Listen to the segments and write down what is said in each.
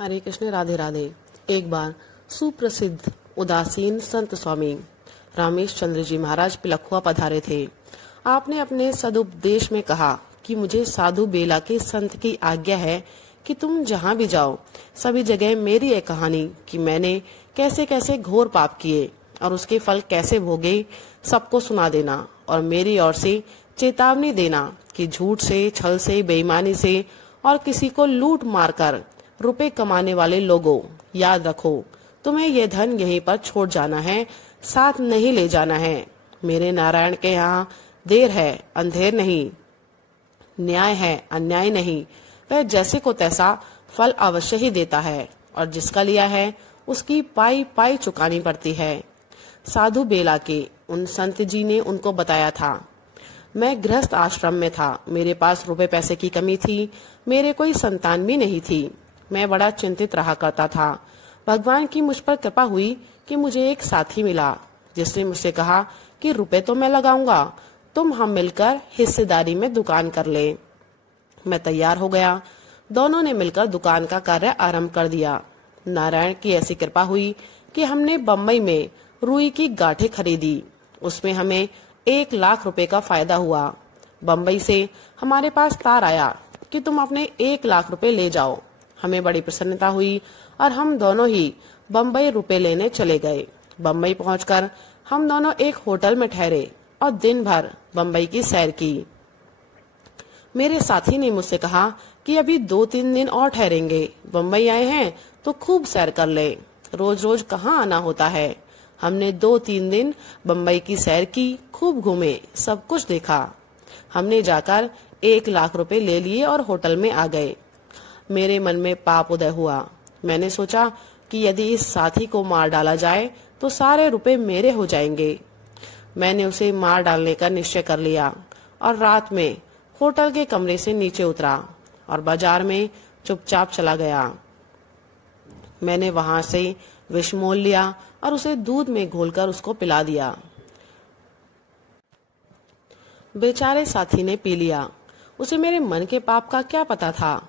हरे कृष्ण, राधे राधे। एक बार सुप्रसिद्ध उदासीन संत स्वामी रामेश चंद्र जी महाराज पिलखुआ पधारे थे। आपने अपने सदुपदेश में कहा कि मुझे साधु बेला के संत की आज्ञा है कि तुम जहाँ भी जाओ सभी जगह मेरी एक कहानी कि मैंने कैसे कैसे घोर पाप किए और उसके फल कैसे भोगे सबको सुना देना, और मेरी ओर से चेतावनी देना कि झूठ से, छल से, बेईमानी से और किसी को लूट मार कर रुपए कमाने वाले लोगों, याद रखो तुम्हें यह धन यहीं पर छोड़ जाना है, साथ नहीं ले जाना है। मेरे नारायण के यहाँ देर है, अंधेर नहीं, न्याय है, अन्याय नहीं। वह जैसे को तैसा फल अवश्य ही देता है और जिसका लिया है उसकी पाई पाई चुकानी पड़ती है। साधु बेला के उन संत जी ने उनको बताया था। मैं गृहस्थ आश्रम में था, मेरे पास रुपए पैसे की कमी थी, मेरे कोई संतान भी नहीं थी। मैं बड़ा चिंतित रहा करता था। भगवान की मुझ पर कृपा हुई कि मुझे एक साथी मिला जिसने मुझसे कहा कि रुपए तो मैं लगाऊंगा, तुम हम मिलकर हिस्सेदारी में दुकान कर ले। मैं तैयार हो गया। दोनों ने मिलकर दुकान का कार्य आरंभ कर दिया। नारायण की ऐसी कृपा हुई कि हमने बम्बई में रुई की गांठें खरीदी। उसमें हमें 1 लाख रुपए का फायदा हुआ। बम्बई से हमारे पास तार आया कि तुम अपने 1 लाख रुपए ले जाओ। हमें बड़ी प्रसन्नता हुई और हम दोनों ही बम्बई रुपए लेने चले गए। बम्बई पहुंचकर हम दोनों एक होटल में ठहरे और दिन भर बम्बई की सैर की। मेरे साथी ने मुझसे कहा कि अभी 2-3 दिन और ठहरेंगे, बम्बई आए हैं तो खूब सैर कर ले, रोज रोज कहाँ आना होता है। हमने 2-3 दिन बम्बई की सैर की, खूब घूमे, सब कुछ देखा। हमने जाकर 1 लाख रुपए ले लिए और होटल में आ गए। मेरे मन में पाप उदय हुआ। मैंने सोचा कि यदि इस साथी को मार डाला जाए तो सारे रुपए मेरे हो जाएंगे। मैंने उसे मार डालने का निश्चय कर लिया और रात में होटल के कमरे से नीचे उतरा और बाजार में चुपचाप चला गया। मैंने वहां से विष मोल लिया और उसे दूध में घोलकर उसको पिला दिया। बेचारे साथी ने पी लिया। उसे मेरे मन के पाप का क्या पता था।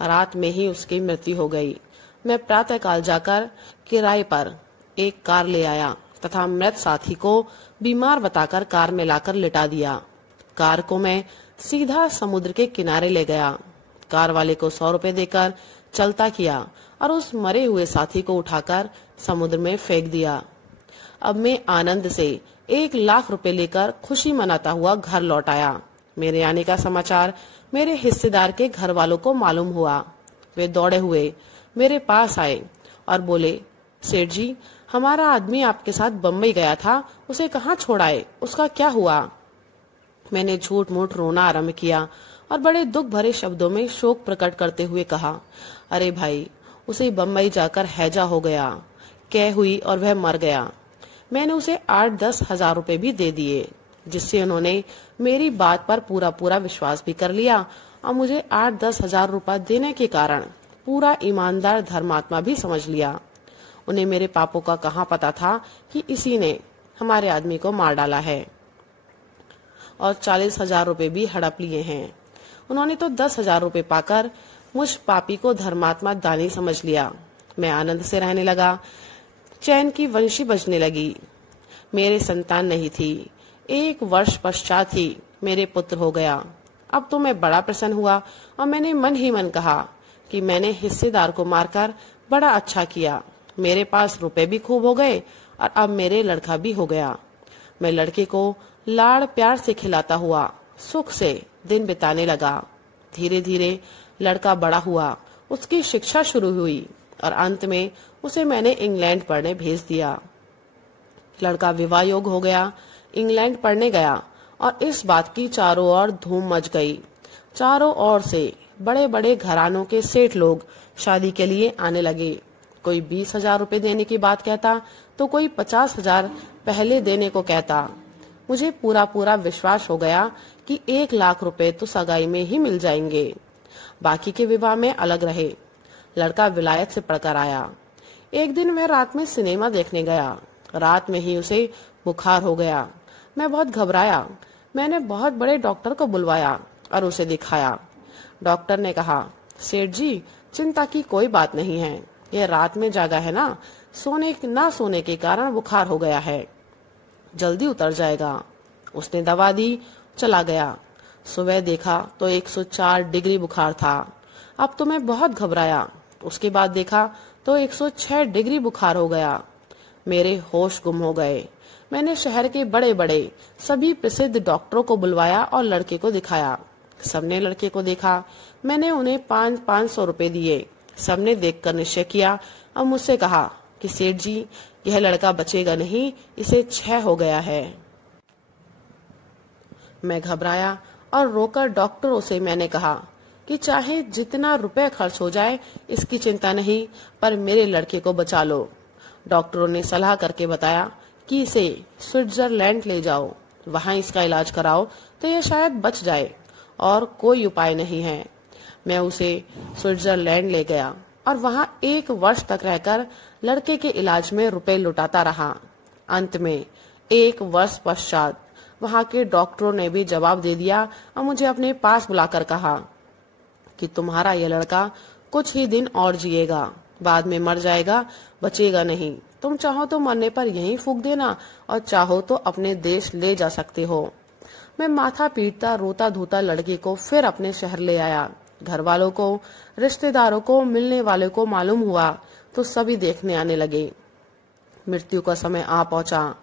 रात में ही उसकी मृत्यु हो गई। मैं प्रातःकाल जाकर किराए पर एक कार ले आया तथा मृत साथी को बीमार बताकर कार में लाकर लिटा दिया। कार को मैं सीधा समुद्र के किनारे ले गया। कार वाले को 100 रुपए देकर चलता किया और उस मरे हुए साथी को उठाकर समुद्र में फेंक दिया। अब मैं आनंद से 1 लाख रुपए लेकर खुशी मनाता हुआ घर लौट आया। मेरे आने का समाचार मेरे हिस्सेदार के घर वालों को मालूम हुआ। वे दौड़े हुए मेरे पास आए और बोले, सेठ जी, हमारा आदमी आपके साथ बम्बई गया था, उसे कहाँ छोड़ाए, उसका क्या हुआ। मैंने झूठ मूठ रोना आरंभ किया और बड़े दुख भरे शब्दों में शोक प्रकट करते हुए कहा, अरे भाई, उसे बम्बई जाकर हैजा हो गया, कै हुई और वह मर गया। मैंने उसे 8-10 हजार रुपए भी दे दिए, जिससे उन्होंने मेरी बात पर पूरा विश्वास भी कर लिया और मुझे 8-10 हजार रुपए देने के कारण पूरा ईमानदार धर्मात्मा भी समझ लिया। उन्हें मेरे पापों का कहाँ पता था कि इसी ने हमारे आदमी को मार डाला है और 40 हजार रुपए भी हड़प लिए हैं। उन्होंने तो 10 हजार रुपए पाकर मुझ पापी को धर्मात्मा दानी समझ लिया। मैं आनंद से रहने लगा। चैन की वंशी बजने लगी। मेरे संतान नहीं थी। 1 वर्ष पश्चात ही मेरे पुत्र हो गया। अब तो मैं बड़ा प्रसन्न हुआ और मैंने मन ही मन कहा कि मैंने हिस्सेदार को मारकर बड़ा अच्छा किया। मेरे पास रुपए भी खूब हो गए और अब मेरे लड़का भी हो गया। मैं लड़के को लाड़ प्यार से खिलाता हुआ सुख से दिन बिताने लगा। धीरे धीरे लड़का बड़ा हुआ, उसकी शिक्षा शुरू हुई और अंत में उसे मैंने इंग्लैंड पढ़ने भेज दिया। लड़का विवाह योग्य हो गया, इंग्लैंड पढ़ने गया और इस बात की चारों ओर धूम मच गई। चारों ओर से बड़े बड़े घरानों के सेठ लोग शादी के लिए आने लगे। कोई 20 हजार रुपए देने की बात कहता तो कोई 50 हजार पहले देने को कहता। मुझे पूरा विश्वास हो गया कि 1 लाख रुपए तो सगाई में ही मिल जाएंगे, बाकी के विवाह में अलग रहे। लड़का विलायत से पढ़कर आया। एक दिन मैं रात में सिनेमा देखने गया। रात में ही उसे बुखार हो गया। मैं बहुत घबराया। मैंने बहुत बड़े डॉक्टर को बुलवाया और उसे दिखाया। डॉक्टर ने कहा, सेठ जी, चिंता की कोई बात नहीं है, ये रात में जागा है ना, सोने के कारण बुखार हो गया है, जल्दी उतर जाएगा। उसने दवा दी, चला गया। सुबह देखा तो 104 डिग्री बुखार था। अब तो मैं बहुत घबराया। उसके बाद देखा तो 106 डिग्री बुखार हो गया। मेरे होश गुम हो गए। मैंने शहर के बड़े बड़े सभी प्रसिद्ध डॉक्टरों को बुलवाया और लड़के को दिखाया। सबने लड़के को देखा। मैंने उन्हें 500 रुपए दिए। सबने देखकर निश्चय किया और मुझसे कहा कि सेठ जी, यह लड़का बचेगा नहीं, इसे 6 हो गया है। मैं घबराया और रोकर डॉक्टरों से मैंने कहा कि चाहे जितना रुपए खर्च हो जाए इसकी चिंता नहीं, पर मेरे लड़के को बचा लो। डॉक्टरों ने सलाह करके बताया कि इसे स्विट्जरलैंड ले जाओ, वहां इसका इलाज कराओ तो यह शायद बच जाए, और कोई उपाय नहीं है। मैं उसे स्विट्जरलैंड ले गया और वहां 1 वर्ष तक रहकर लड़के के इलाज में रुपए लुटाता रहा। अंत में 1 वर्ष पश्चात वहां के डॉक्टरों ने भी जवाब दे दिया और मुझे अपने पास बुलाकर कहा कि तुम्हारा यह लड़का कुछ ही दिन और जिएगा, बाद में मर जाएगा, बचेगा नहीं। तुम चाहो तो मरने पर यहीं फूंक देना और चाहो तो अपने देश ले जा सकते हो। मैं माथा पीटता रोता धोता लड़के को फिर अपने शहर ले आया। घर वालों को, रिश्तेदारों को, मिलने वालों को मालूम हुआ तो सभी देखने आने लगे। मृत्यु का समय आ पहुंचा।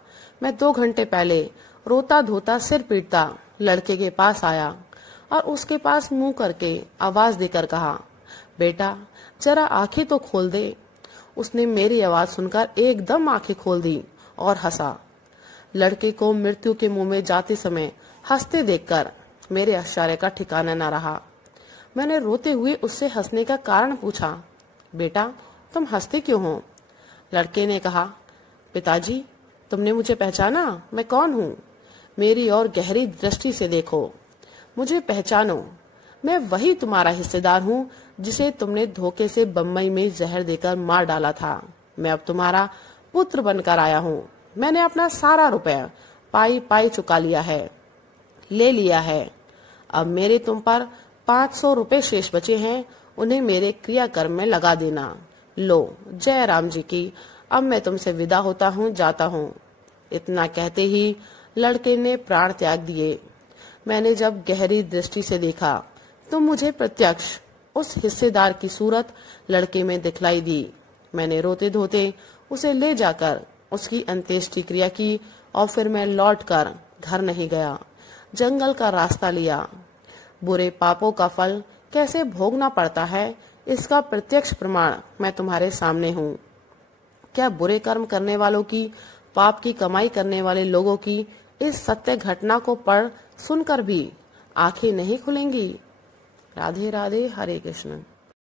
मैं 2 घंटे पहले रोता धोता सिर पीटता लड़के के पास आया और उसके पास मुंह करके आवाज देकर कहा, बेटा जरा आंखें तो खोल दे। उसने मेरी आवाज सुनकर एकदम आंखें खोल दी और हंसा। लड़के को मृत्यु के मुंह में जाते समय हंसते देखकर मेरे आश्चर्य का ठिकाना न रहा। मैंने रोते हुए उससे हंसने का कारण पूछा, बेटा तुम हंसते क्यों हो? लड़के ने कहा, पिताजी तुमने मुझे पहचाना? मैं कौन हूँ? मेरी ओर गहरी दृष्टि से देखो, मुझे पहचानो। मैं वही तुम्हारा हिस्सेदार हूँ जिसे तुमने धोखे से बम्बई में जहर देकर मार डाला था। मैं अब तुम्हारा पुत्र बनकर आया हूँ। मैंने अपना सारा रुपया पाई पाई चुका लिया है, ले लिया है। अब मेरे तुम पर 500 रुपए शेष बचे हैं, उन्हें मेरे क्रियाकर्म में लगा देना। लो, जय राम जी की। अब मैं तुमसे विदा होता हूँ, जाता हूँ। इतना कहते ही लड़के ने प्राण त्याग दिए। मैंने जब गहरी दृष्टि से देखा तो मुझे प्रत्यक्ष उस हिस्सेदार की सूरत लड़के में दिखलाई दी। मैंने रोते धोते उसे ले जाकर उसकी अंत्येष्टि क्रिया की और फिर मैं लौटकर घर नहीं गया, जंगल का रास्ता लिया। बुरे पापों का फल कैसे भोगना पड़ता है, इसका प्रत्यक्ष प्रमाण मैं तुम्हारे सामने हूँ। क्या बुरे कर्म करने वालों की, पाप की कमाई करने वाले लोगों की इस सत्य घटना को पढ़ सुनकर भी आंखें नहीं खुलेंगी? राधे राधे, हरे कृष्ण।